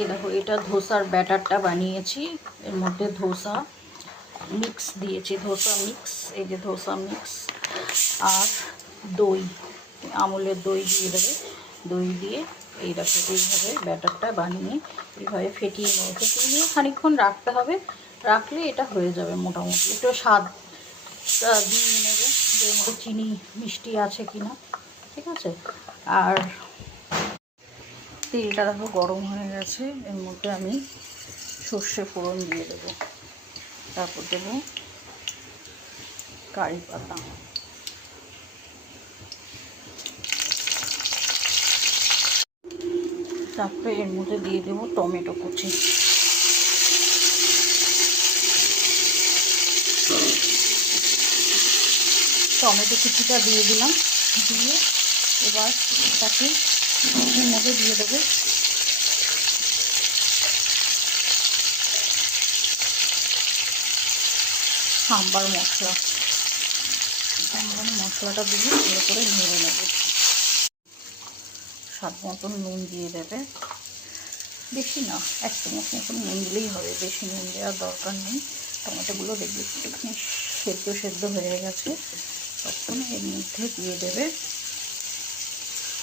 এই দেখো, এটা ধোসার ব্যাটারটা বানিয়েছি। এর মধ্যে ধোসা মিক্স দিয়েছি, ধোসা মিক্স, এই যে ধোসা মিক্স, আর দই, আমুলের দই দিয়ে দেবে। দই দিয়ে এই দেখো এইভাবে ব্যাটারটা বানিয়ে এইভাবে ফেটিয়ে নেবে। ফেটিয়ে নিয়ে খানিকক্ষণ রাখতে হবে, রাখলে এটা হয়ে যাবে মোটামুটি। একটু স্বাদটা দিয়ে নেবে যে এর মধ্যে চিনি মিষ্টি আছে কি না, ঠিক আছে। আর তেলটা দেখো গরম হয়ে গেছে, এর মধ্যে আমি সর্ষে ফোড়ন দিয়ে দেবো, তারপর দেবো কারি পাতা, তারপরে এর মধ্যে দিয়ে দেবো টমেটো কুচি। টমেটো কুচিটা দিয়ে দিলাম, দিয়ে এবার তাকে এর মধ্যে দিয়ে দেবে সাম্বার মশলা। সাম্বার মশলাটা দিয়ে ভালো করে নেড়ে নেবে। স্বাদ মতন নুন দিয়ে দেবে, বেশি না, 1 চামচ মতন নুন দিলেই হবে, বেশি নুন দেওয়ার দরকার নেই। টমেটোগুলো দেখবে একটুখানি সেদ্ধ হয়ে গেছে, তখন এর মধ্যে দিয়ে দেবে,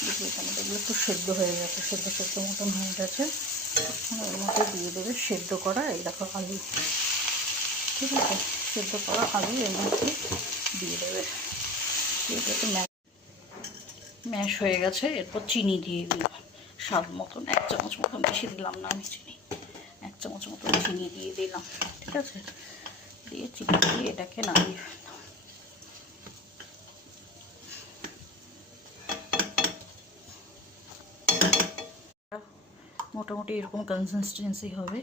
দেখবে টমেটোগুলো একটু সেদ্ধ হয়ে গেছে, সেদ্ধ মতন হয়ে গেছে, তখন এর মধ্যে দিয়ে দেবে সেদ্ধ করা এই দেখো আলু, ঠিক আছে। সেদ্ধ করা আলু এর মধ্যে দিয়ে দেবে। এটা একটু ম্যাশ হয়ে গেছে, এরপর চিনি দিয়ে দিলাম স্বাদ মতন, 1 চামচ মতন, বেশি দিলাম না আমি চিনি, 1 চামচ মতন চিনি দিয়ে দিলাম, ঠিক আছে। দিয়ে চিনি দিয়ে এটাকে নামিয়ে মোটামুটি এরকম কনসিস্টেন্সি হবে।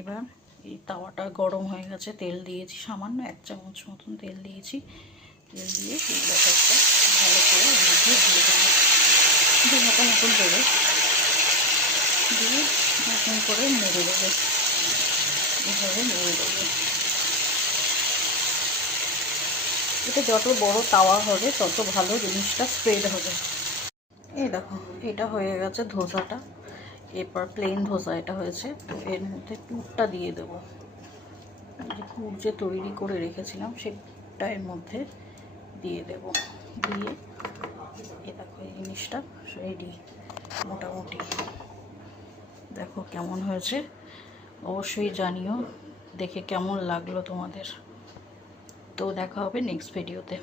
এবার এই তাওয়াটা গরম হয়ে গেছে, তেল দিয়েছি সামান্য, 1 চামচ মতন তেল দিয়েছি। তেল দিয়ে এই ব্যাটারটা ভালো করে এর মধ্যে দিয়ে দেবো, যে মতন করে দিয়ে নতুন করে নেড়ে দেবে, এভাবে নেড়ে দেবে। এটা যত বড় তাওয়া হবে তত ভালো জিনিসটা স্প্রেড হবে। এই দেখো এটা হয়ে গেছে ধোসাটা, এরপর প্লেন ধোসা এটা হয়েছে। তো এর মধ্যে পুরটা দিয়ে দেবো, যে পুর যে তৈরি করে রেখেছিলাম সেটা এর মধ্যে দিয়ে দেব, দিয়ে এ দেখো এই জিনিসটা রেডি মোটামুটি। দেখো কেমন হয়েছে, অবশ্যই জানিও দেখে কেমন লাগলো তোমাদের। তো দেখা হবে নেক্সট ভিডিওতে।